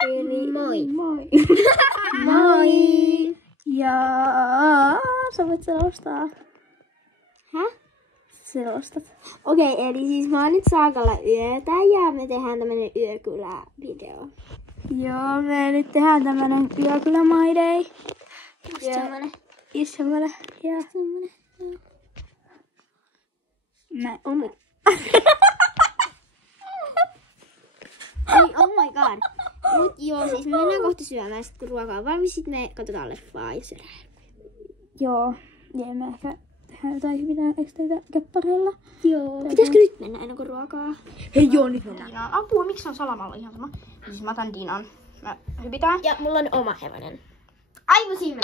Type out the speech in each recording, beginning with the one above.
Eli moi. Moi. Moi. Ja sä voit selostaa. Häh? Selostat. Okei, eli siis mä oon nyt Saakalla yötä ja me tehdään tämmönen yökylä-video. Joo, me nyt tehdään tämmönen yökylä my day. Just semmonen. Just semmonen. Ja Semmonen. näin. Oh my... Oi, oh my god. Mut joo, siis me mennään kohta syömään. Sit kun ruoka on valmis, sit me katsotaan leffaa ja syödään. Joo. Ja me ehkä tehdään jotain hyvin eksteitä keppareilla. Joo. Pitäisikö nyt mennä ennen kuin ruokaa? Hei joo, nyt mennään. Dinan. Apua, miksi on salamalla ihan sama? Siis mä otan Dinan. Mä hypitään. Ja mulla on oma hevonen. Aivan siinä.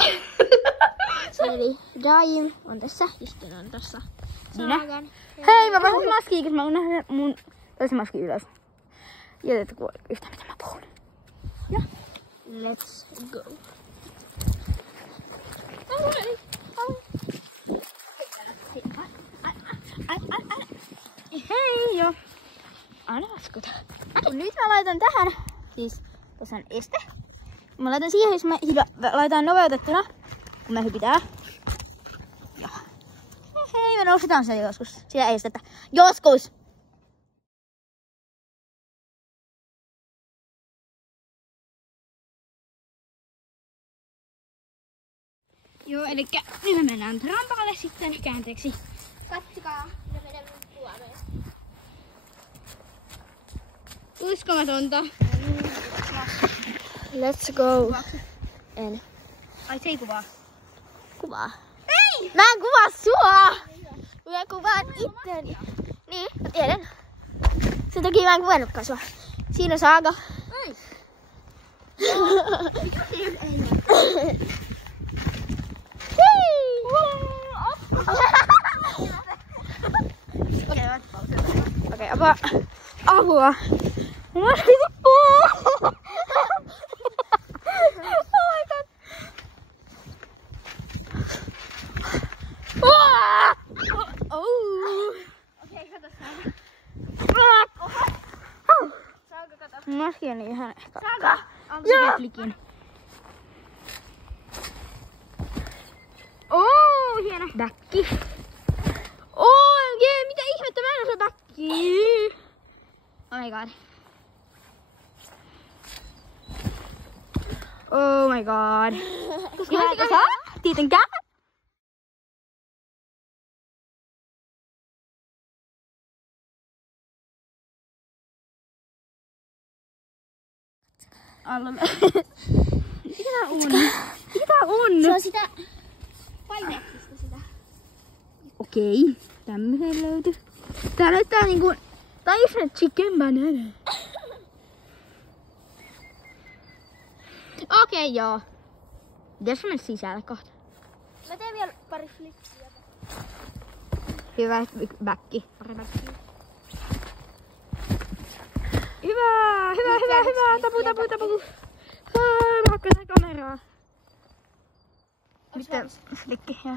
Eli Daim on tässä, Justin on tossa. Minä? Saagan. Hei, mä laitan maskiin, koska mä unohdin mun toisen maskin ylös. Ja et kuule yhtään mitä mä puhun. Let's go. Hei jo. Aina laskuta. Nyt mä laitan tähän. Siis tässä on este. Mä laitan siihen, jos mä laitan nopeutettuna. Kun me hypitään. Joo. Hei, me nousetaan sen joskus. Sitä estettä. Joskus! Joo, eli nyt me mennään rampaalle sitten käänteeksi. Katsokaa, me menemme puoleen. Uskomatonta. Let's go. En. Ai se ei kuvaa. Kuvaa. Ei! Mä en kuvaa sua! Mä kuvaan itteeni. Niin, mä tiedän. Sen takia mä en kuvannutkaan sua. Siinä on Saaga. Ei. Okei, apua. Apua. Maski tippuu. Oh my god. Okei, kato Saaga, kato. Maski on ihan ehkä. Saaga. Joo. Flikin. Oh, hieno. Bäkki. OMG, mitä ihmettä, mä en osaa bäkkiä. Oh my god. Oh my god. Koska mä en osaa? Tietenkään. Alla. Mikä tää on? Mikä tää on? Se on sitä paineksista sitä. Okei, tämmösen löytyi. Tää näyttää niinku... Tää on just ne chicken banana. Okei, joo. Pitäis mennä sisälle kohta. Mä teen vielä pari flippiä. Hyvä bäkki. Pari bäkkiä. Hyvä. Tapu. Mä hakkaan kameraa. Miten flikki, joo.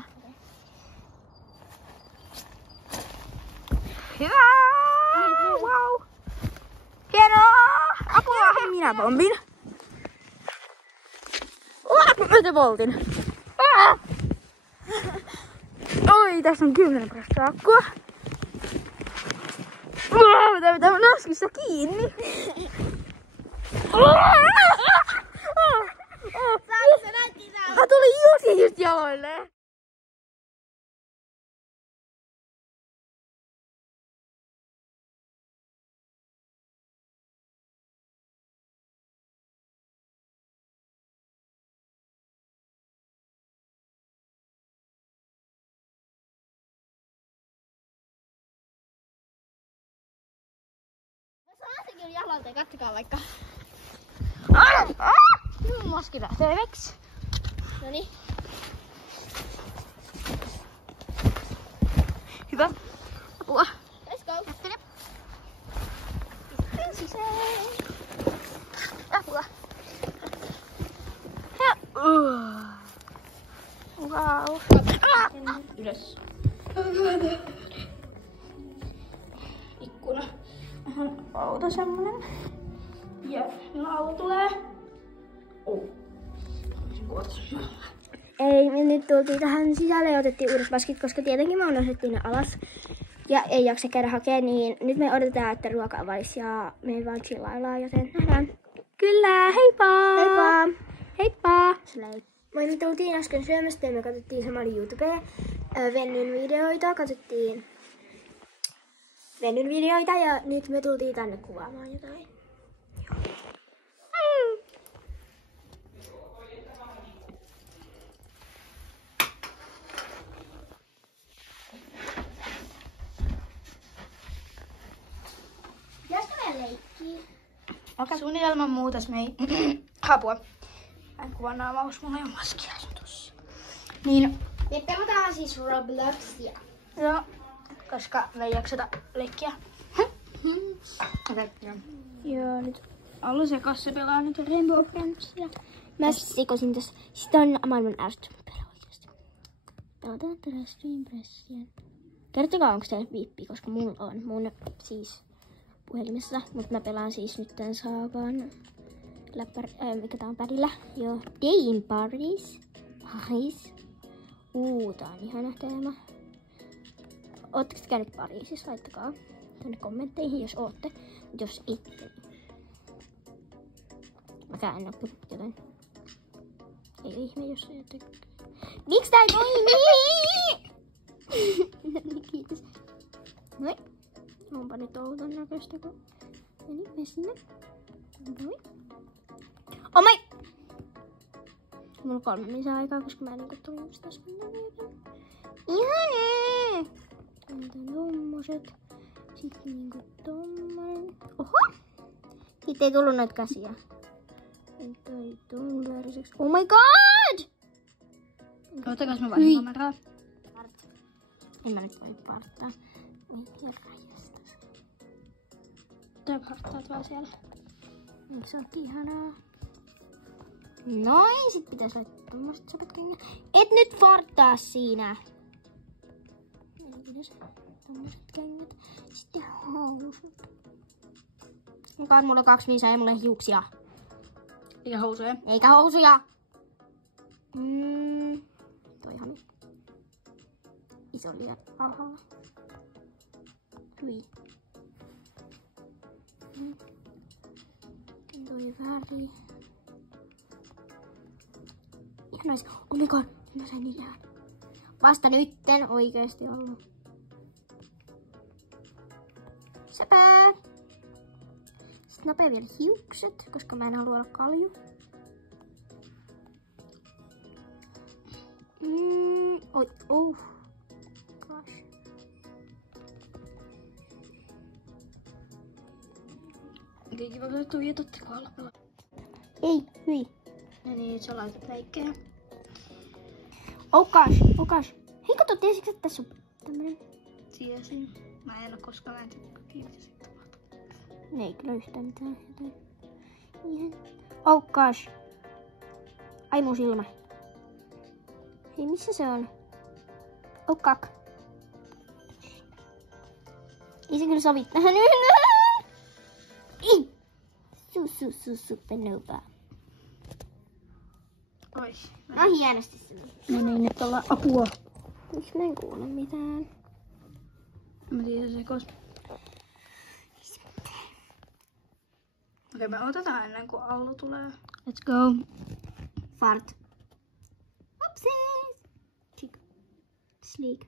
Hyvä! Wow! Hienoa! Apua! Hei, minä pompin. Mä te poltin. Oi, tässä on 10% akkua. Mä pitää naskissa kiinni. Mä tulin just jaloille. Saasinkin jalalta, katsokaa vaikka. Minun maski lähtee veksi. Noniin. Hyvä. Apua. Let's go. Jättele. Pistetään sisään. Apua. Ja. Wow. Ylös. Ikkuna. Vähän outo semmonen. Ja milloin Allu tulee? Ei, me nyt tultiin tähän sisälle ja otettiin uudet maskit, koska tietenkin me unohdettiin ne alas. Ja ei jaksa käydä hakemaan, niin nyt me odotetaan, että ruoka avaisi ja me vaan chillaillaan, joten nähdään. Kyllä, heippa! Heippa! Heippa! Me tultiin äsken syömästä ja me katsottiin samalla YouTubea Vennyn videoita. Katsottiin Vennyn videoita ja nyt me tultiin tänne kuvaamaan jotain. Pitäisikö meidän leikkiä? Okei. Suunnitelman muutos me ei apua. Mä kuvan naamaus, mulla ei ole maskia tossa. Niin. Me pelataan siis Robloxia. Joo. Koska me ei jakseta leikkiä. Joo, nyt Allu se kanssa pelaa nyt Rainbow Friendsia. Mä sekoisin tässä. Sitä on maailman ärsyttävä peli oikeesti. Pelataan tätä Stream Pressia. Kertokaa onko teillä viippi, koska mulla on mun siis puhelimessa. Mutta mä pelaan siis nyt tän Saagan mikä tää on pädillä. Joo, Day in Paris. Tää on ihana teema. Ootteko te käynyt Pariisissa? Laittakaa tänne kommentteihin, jos ootte. Mut jos ette, mäkään en oo, joten ei ihme, jos ei tykkää. Miks tää ei toimi? Kiitos. Noin. Onpa nyt outon näköistä, kun meni sinne. Noin. Oh my! Mulla on 3 lisää aikaa, koska mä niinku tulin just äsken näköjään. Ihanee! Entä tommoset? Sitten niinku tommonen. Oho! Siitä ei tullut noita käsiä. Entä ei tullut väriseksi. Oh my god! Ottakas mä vaihdan kameraa. En mä nyt voi parttaa. Mitä rajastas? Tää parttaat vaan siellä. Eikö se ookin ihanaa? Noin, sit pitäis laittaa tommoset sopat kengät. Et nyt farttaa siinä! Eli pitäis tommoset kengät. Sitten housut. Mukaan mulla on 2 lisää ja mulla on hiuksia. Eikä housuja. Eikä housuja! Toihan nyt. Iso liian alhaalla. Hyi. Toi väri. Ihanais. Oh my god, mä sain niin ihan. Vasta nytten oikeesti ollut. Sepä! Sitten nopea vielä hiukset, koska mä en halua olla kalju. Oi, gosh. Okei, kiva, kun tuijotatte kohdalla pelaa. Ei, hyi. No niin, sä laitat leikkejä. Oh gosh. Hei, kato, tiesitkö, että tässä on tämmönen? Tiesin. Mä en oo koskaan näin kiinni. Ei kyllä yhtään mitään. Ihan. Oh gosh. Ai mun silmä. Hei, missä se on? Oh kak. Ei se kyllä sovi tähän yhdään. Ei. Supernova. Oi. No hienosti se. No niin, nyt ollaan apua. Miksi mä en kuule mitään? Mä tiedän sekos. Okei, me otetaan ennen kuin Allu tulee. Let's go. Fart. Upsies. Chick. Sleek.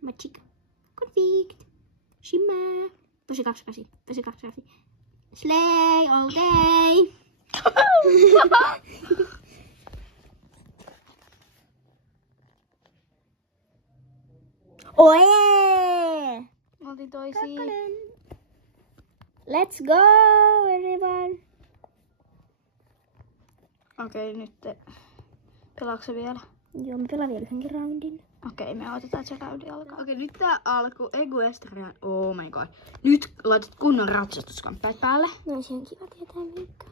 My chick. Convict. Shimmer. Tosi 2 käsi. Slay all day. Oje! Me oltiin toisiin. Let's go, everyone. Okei, nyt pelaatko sä vielä? Joo, me pelaan vielä yhdenkin roundin. Okei, me otetaan, että se roundi alkaa. Okei, nyt tää alku. Egoestrian. Oh my god. Nyt laitat kunnon ratsastuskamppeet päälle. No se on kiva tietää mikä.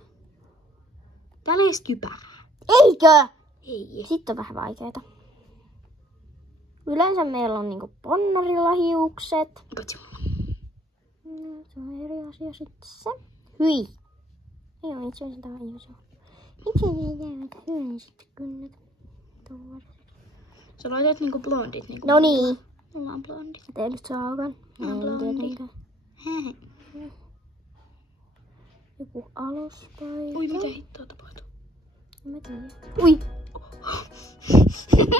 Täällä ei edes kypärää. Eikö? Ei. Sitten on vähän vaikeeta. Yleensä meillä on niinku ponnarilla hiukset. Katso. No, se on eri asia sitten se. Hyi. Joo, itse asiassa tää on iso. Itse asiassa jää aika hyvin sitten kyllä. Sä laitat niinku blondit niinku. No niin. Mulla on blondi. Teilit saukan. Mä oon blondi. Joku aluspaita. Ui, mitä hittoa tapahtuu? Mä tiedän. Ui!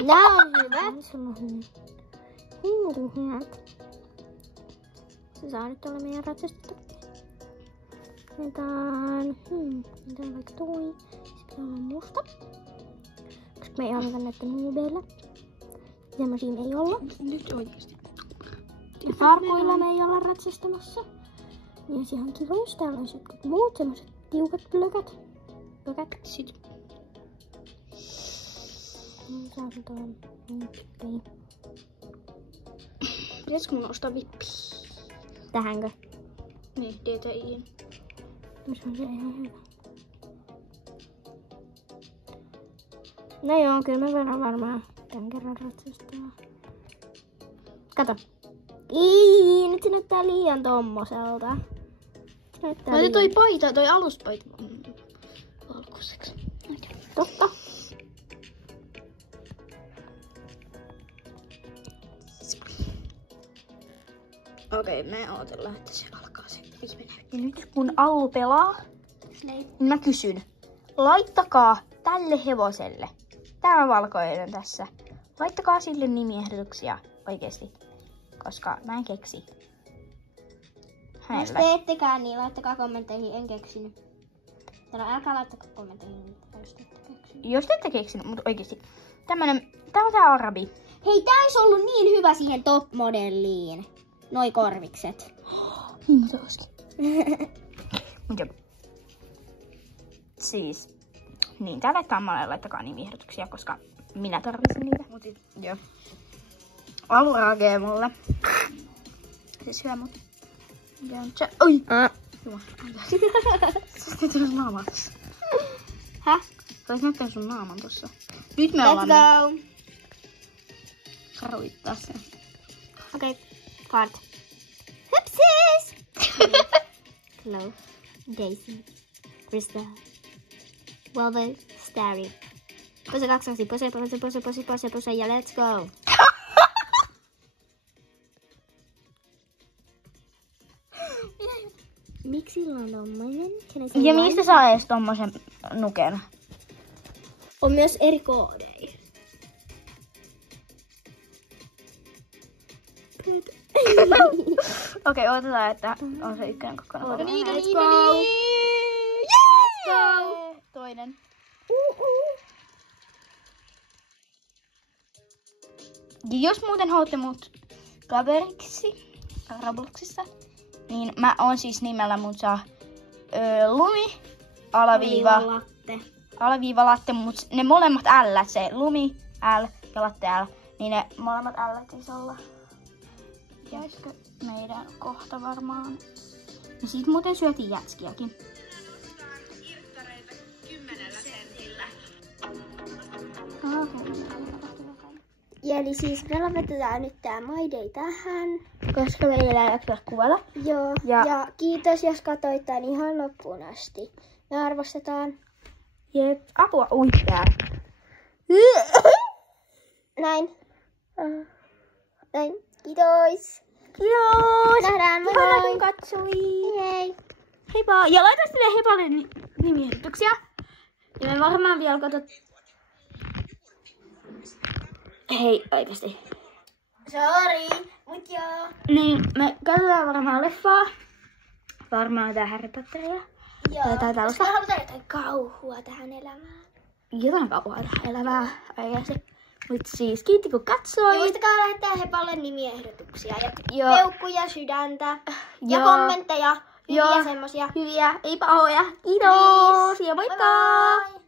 Nää on hyvät. Sulla on hyvät. Se saa nyt olla meidän ratsastettu. Otetaan... Mitä on vaikka toi? Se pitää olla musta. Koska me ei anneta näitä nuudeilla. Semmosia me ei olla. Nyt oikeesti. Ja tarkoilla me ei olla ratsastamassa. Niin olisi ihan kiva, jos täällä olisi jotkut muut semmoset tiukat plökät. Sit. Saa se tuohon vippiin. Pitäisikö mun ostaa vippi? Tähänkö? Niin, DTIin. No se on se ihan hyvä. No joo, kyllä mä voidaan varmaan tän kerran ratsastaa. Kato. Ii, nyt se näyttää liian tommoselta. Laita toi paita, toi aluspaita valkoiseksi. Totta. Okei, me odotellaan, että se alkaa se ihminen. Ja nyt kun Allu pelaa, niin mä kysyn. Laittakaa tälle hevoselle, tämä valkoinen tässä, laittakaa sille nimiehdotuksia oikeesti. Koska mä en keksi. Jos teettekään, niin laittakaa kommentteihin, en keksinyt. Älkää laittakaa kommentteihin, jos te ette keksinyt. Jos te ette keksinyt, mutta oikeesti. Tää on tää arabi. Hei, tää olisi ollut niin hyvä siihen top-modelliin. Noi korvikset. Niin se olisikin. Siis. Niin, tälle tammalle laittakaa nimiehdotuksia, koska minä tarvitsen niitä. Joo. Allu reagee mulle. Se syö mut. Oi! Sä oot näyttänyt sun naaman tossa. Häh? Sä oot näyttänyt sun naaman tossa. Nyt me Let's ollaan go! Karuittaa sen. Okei, fart. Hupsis! Hello, Daisy, Krista, Velvet, Starry. Pose kaksaksi, pose ja let's go! Miksi sillä on tommoinen? Ja mistä saa edes tommosen nuken? On myös eri koodeja. Okei, odotetaan, että on se ykkönen kokonaan. No niin, let's go! Let's go! Toinen. Ja jos muuten haluatte mut kaveriksi Robloxissa, niin mä oon siis nimellä mun saa Lumi, alaviiva latte, mut ne molemmat L, se Lumi L ja latte L, niin ne molemmat L siis olla. Jäisikö meidän kohta varmaan? Ja sit muuten syötiin jätskiäkin. Ja eli siis me lopetetaan nyt tää My Day tähän. Koska meillä ei jaksa kuvata. Joo. Ja kiitos jos katsoit tän ihan loppuun asti. Me arvostetaan. Jep. Apua. Ui, tää. Näin. Näin. Kiitos. Kiitos. Nähdään. Moi Ihana moi. kun katsoi. Hei. Heippa. Ja laita sille Heipalle nimiehdotuksia. Ja me varmaan vielä katsot. Hei, oikeesti. Sorry. Mut joo. Niin, me katsotaan varmaan leffaa. Varmaan jotain Harry Potteria. Joo. Tai tällaista. Koska halutaan jotain kauhua tähän elämään. Jotain kauan tähän elämää oikeesti. Mut siis kiitti kun katsoit. Ja muistakaa lähettää Hepalle nimiehdotuksia. Ja Joo. peukkuja, sydäntä. Ja Joo. kommentteja. Hyviä Joo. semmosia. Hyviä, ei pahoja. Kiitos. Ja moikka. Bye bye.